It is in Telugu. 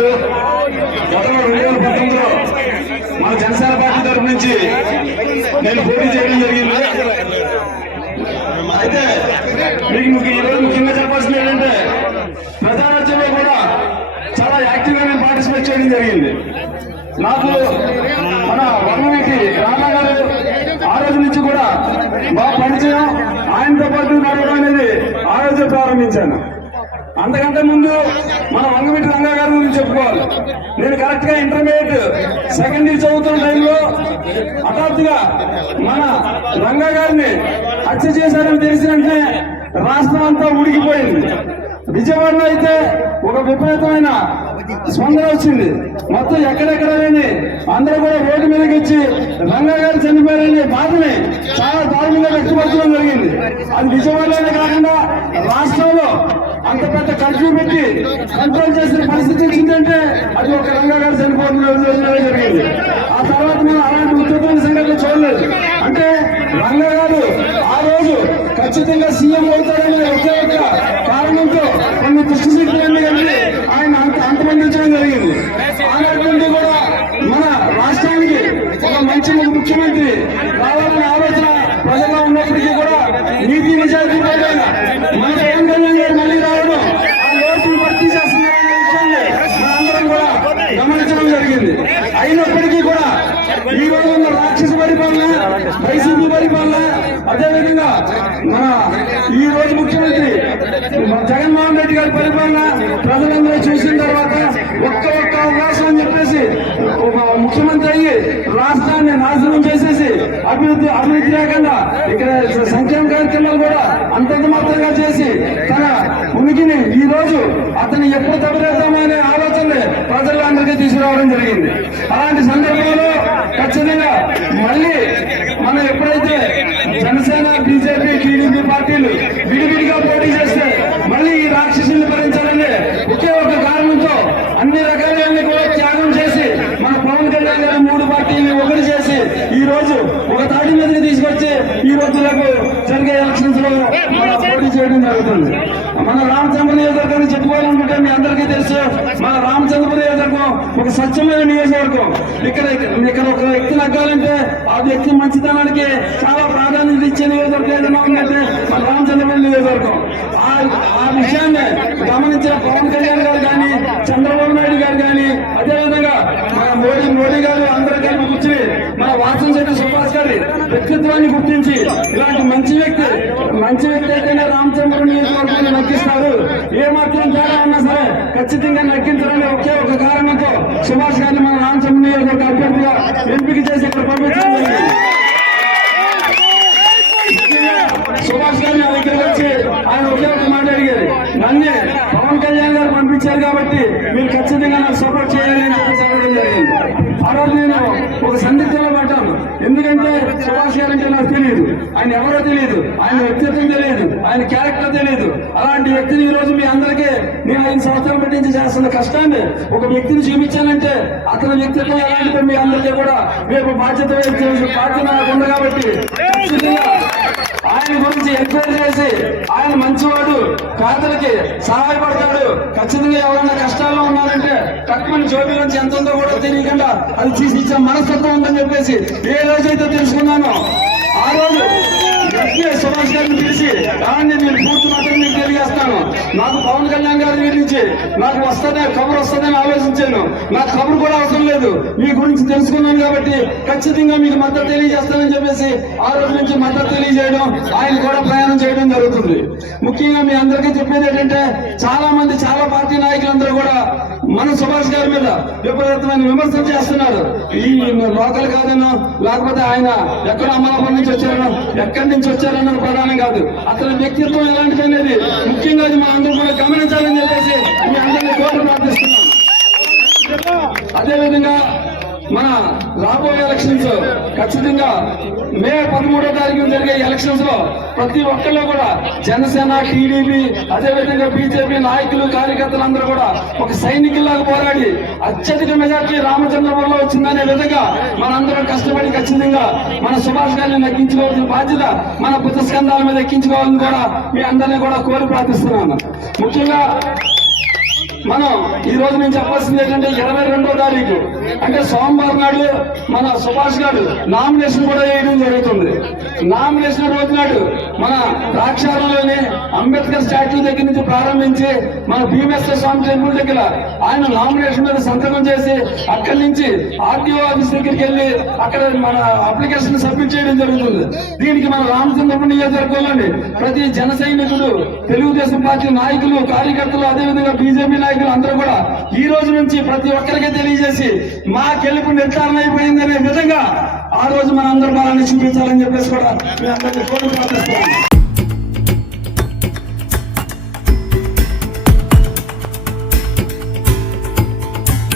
తెలుసు గతంలో రెండు వేల పంతొమ్మిదిలో మన జనసేన పార్టీ తరఫు నుంచి నేను పోటీ చేయడం జరిగింది. అయితే మీకు ముఖ్య- ఈరోజు ముఖ్యంగా చెప్పాల్సింది ఏంటంటే ప్రజారాజ్యంలో కూడా చాలా యాక్టివ్గా నేను పార్టిసిపేట్ చేయడం జరిగింది. నాకు మన వర్ణమికి రానా గారు ఆ రోజు నుంచి కూడా మా పరిచయం ఆయనతో పాటు నడవడం అనేది ఆ రోజే ప్రారంభించాను. అంతకంటే ముందు మన వంగమిటి రంగా గారి గురించి చెప్పుకోవాలి. నేను కరెక్ట్గా ఇంటర్మీడియట్ సెకండ్ ఇయర్ చదువుతున్న టైంలో హఠాత్తుగా మన రంగా గారిని హత్య చేశారని తెలిసిన వెంటనే రాష్ట్రం అంతా ఉడికిపోయింది. విజయవాడలో అయితే ఒక విపరీతమైన స్పందన వచ్చింది. మొత్తం ఎక్కడెక్కడ లేని అందరూ కూడా రోడ్డు మీదకి వచ్చి రంగా గారు చనిపోయారనే బాధని చాలా దారుణంగా వ్యక్తపరచడం జరిగింది. అది విజయవాడలోనే కాకుండా రాష్ట్రంలో అంత పెద్ద కర్ఫ్యూ పెట్టి కంట్రోల్ చేసిన పరిస్థితి వచ్చిందంటే అది ఒక రంగా గారు చనిపోతున్న జరిగింది. ఆ తర్వాత మనం అలాంటి ఉద్యోగం సంఘటన చూడలేదు. అంటే రంగా గారు ఆ రోజు ఖచ్చితంగా సీఎం అవుతారనే ఒకే ఒక్క కారణంతో కొన్ని దృష్టి శక్తులన్నీ కలిపి ఆయన అంత అంతమందించడం జరిగింది. ఆనాటి నుండి కూడా మన రాష్ట్రానికి ఒక మంచి ముఖ్యమంత్రి రావాలని ఆలోచన ప్రజల్లో ఉన్నప్పటికీ కూడా నీతి నిజాయితీ పైన మన జగన్ కళ్యాణ్ గారు మళ్ళీ రావడం ఆ లోటును భర్తీ చేస్తున్నారనే విషయాన్ని మనందరం కూడా గమనించడం జరిగింది అయినప్పటికీ కూడా ఈ రోజు ఉన్న రాక్షస పరిపాలన వైసీపీ పరిపాలన అదేవిధంగా మన ఈ రోజు ముఖ్యమంత్రి జగన్మోహన్ రెడ్డి గారి పరిపాలన ప్రజలందరూ చూసిన తర్వాత ఒక్క ఒక్క అవకాశం అని చెప్పేసి ఒక ముఖ్యమంత్రి అయ్యి రాష్ట్రాన్ని నాశనం చేసేసి అభివృద్ధి అభివృద్ధి లేకుండా ఇక్కడ సంక్షేమ కార్యక్రమాలు కూడా అంతంత మాత్రంగా చేసి తన ఉనికిని ఈ రోజు అతను ఎప్పుడు తప్పదేద్దామా ఆలోచనని ప్రజలందరికీ తీసుకురావడం జరిగింది. అలాంటి సందర్భంలో ఖచ్చితంగా మళ్ళీ మనం ఎప్పుడైతే పార్టీలు విడివిడిగా పోటీ చేస్తే మళ్ళీ ఈ రాక్షసుల్ని భరించాలని ఒకే ఒక కారణంతో అన్ని రకాలన్నీ కూడా త్యాగం చేసి మన పవన్ కళ్యాణ్ గారు మూడు పార్టీని ఒకటి చేసి ఈ రోజు ఒక మీదకి తీసుకొచ్చి ఈ రోజు రేపు జరిగే ఎలక్షన్స్లో పోటీ చేయడం జరుగుతుంది. మన రామచంద్ర నియోజకవర్గాన్ని చెప్పుకోవాలనుకుంటే మీ అందరికీ తెలుసు మన రామచంద్ర నియోజకవర్గం ఒక స్వచ్ఛమైన నియోజకవర్గం. ఇక్కడ ఇక్కడ ఒక వ్యక్తి నగ్గాలంటే ఆ వ్యక్తి మంచితనానికి చాలా ప్రాధాన్యత ఇచ్చే నియోజకవర్గం ఏదైనా ఉందంటే మన రామచంద్రపురం నియోజకవర్గం. ఆ విషయాన్ని గమనించిన పవన్ కళ్యాణ్ గారు కానీ చంద్రబాబు నాయుడు గారు కానీ అదేవిధంగా మన మోడీ మోడీ గారు అందరూ కలిపి కూర్చుని మన వాసన శెట్టి సుభాష్ గారి వ్యక్తిత్వాన్ని గుర్తించి ఇలాంటి మంచి వ్యక్తి మంచి వ్యక్తి అయితేనే రామచంద్ర నియోజకవర్గాన్ని నగ్గిస్తారు ఏ మాత్రం తేడా ఉన్నా సరే ఖచ్చితంగా నక్కించడం ఒకే ఒక కారణంతో సుభాష్ గారిని మన రామచంద్ర నియోజకవర్గ అభ్యర్థిగా ఎంపిక చేసి ఇక్కడ పంపించడం సుభాష్ గారిని నా వచ్చి ఆయన ఒకే ఒక మాట అడిగారు. నన్నే పవన్ కళ్యాణ్ గారు పంపించారు కాబట్టి మీరు ఖచ్చితంగా నాకు సపోర్ట్ చేయాలి అని చెప్పేసి అడగడం జరిగింది ఆ రోజు నేను ఒక సందిగ్ధంలో పడ్డాను ఎందుకంటే సుభాష్ గారు అంటే నాకు తెలియదు ఆయన ఎవరో తెలియదు ఆయన వ్యక్తిత్వం తెలియదు ఆయన క్యారెక్టర్ తెలియదు అలాంటి వ్యక్తిని ఈ రోజు మీ అందరికీ నేను ఐదు సంవత్సరాలు పట్టించి చేస్తున్న కష్టాన్ని ఒక వ్యక్తిని చూపించానంటే అతని వ్యక్తిత్వం ఎలాంటిదో మీ అందరికీ కూడా రేపు బాధ్యత వహించే బాధ్యత నాకు ఉంది కాబట్టి ఆయన గురించి ఎంక్వైరీ చేసి ఆయన మంచివాడు పేదలకి సహాయపడతాడు. ఖచ్చితంగా ఎవరైనా కష్టాల్లో ఉన్నారంటే తక్కువ జోబీ నుంచి ఎంత ఉందో కూడా తెలియకుండా అది తీసి ఇచ్చే మనస్తత్వం ఉందని చెప్పేసి ఏ రోజైతే తెలుసుకున్నానో ఆ రోజు సుభాష్ గారిని పిలిచి దాన్ని నేను పూర్తి మాత్రం మీకు తెలియజేస్తాను. నాకు పవన్ కళ్యాణ్ గారి నుంచి నాకు వస్తుందా కబురు వస్తుందని ఆలోచించాను నాకు కబురు కూడా అవసరం లేదు. మీ గురించి తెలుసుకున్నాను కాబట్టి ఖచ్చితంగా మీకు మద్దతు తెలియజేస్తానని చెప్పేసి ఆ రోజు నుంచి మద్దతు తెలియజేయడం ఆయన కూడా ప్రయాణం చేయడం జరుగుతుంది. ముఖ్యంగా మీ అందరికీ చెప్పేది ఏంటంటే చాలా మంది చాలా పార్టీ నాయకులందరూ కూడా మన సుభాష్ గారి మీద విపరీతమైన విమర్శలు చేస్తున్నారు. ఈ లోకల్ కాదనో లేకపోతే ఆయన ఎక్కడ అమలాపురం నుంచి వచ్చారనో ఎక్కడి నుంచి వచ్చారన్నది ప్రధానం కాదు. అతని వ్యక్తిత్వం ఎలాంటిది అనేది ముఖ్యంగా అది మా అందరూ కూడా గమనించాలని చెప్పేసి మీ అందరినీ కోరిక ప్రార్థిస్తున్నాం అదేవిధంగా మన రాబోయే ఎలక్షన్స్ ఖచ్చితంగా మే పదమూడో తారీఖున జరిగే ఎలక్షన్స్లో ప్రతి ఒక్కళ్ళు కూడా జనసేన టీడీపీ అదేవిధంగా బీజేపీ నాయకులు కార్యకర్తలు అందరూ కూడా ఒక సైనికుల్లాగా పోరాడి అత్యధిక మెజార్టీ రామచంద్రపురంలో వచ్చిందనే విధంగా మనందరం కష్టపడి ఖచ్చితంగా మన సుభాష్ గారిని ఎక్కించుకోవాల్సిన బాధ్యత మన పుస్తస్కంధాల మీద ఎక్కించుకోవాలని కూడా మీ అందరినీ కూడా కోరి ప్రార్థిస్తున్నాను. ముఖ్యంగా మనం ఈ రోజు నేను చెప్పాల్సింది ఏంటంటే ఇరవై రెండో తారీఖు. అంటే సోమవారం నాడు మన సుభాష్ గారు నామినేషన్ కూడా వేయడం జరుగుతుంది. నామినేషన్ రోజు నాడు మన ద్రాక్షారంలోని అంబేద్కర్ స్టాట్యూ దగ్గర నుంచి ప్రారంభించి మన భీమేశ్వర స్వామి టెంపుల్ దగ్గర ఆయన నామినేషన్ మీద సంతకం చేసి అక్కడి నుంచి ఆర్టీఓ ఆఫీస్ దగ్గరికి వెళ్ళి అక్కడ మన అప్లికేషన్ సబ్మిట్ చేయడం జరుగుతుంది. దీనికి మన రామచంద్రపురం నియోజకవర్గంలోని ప్రతి జన సైనికుడు తెలుగుదేశం పార్టీ నాయకులు కార్యకర్తలు అదేవిధంగా బీజేపీ నాయకులు అందరూ కూడా ఈ రోజు నుంచి ప్రతి ఒక్కరికి తెలియజేసి మా గెలుపు నిర్ధారణ అయిపోయిందనే విధంగా ఆ రోజు మన అందరూ బలాన్ని చూపించాలని చెప్పేసి కూడా మీ అందరికీ కోరి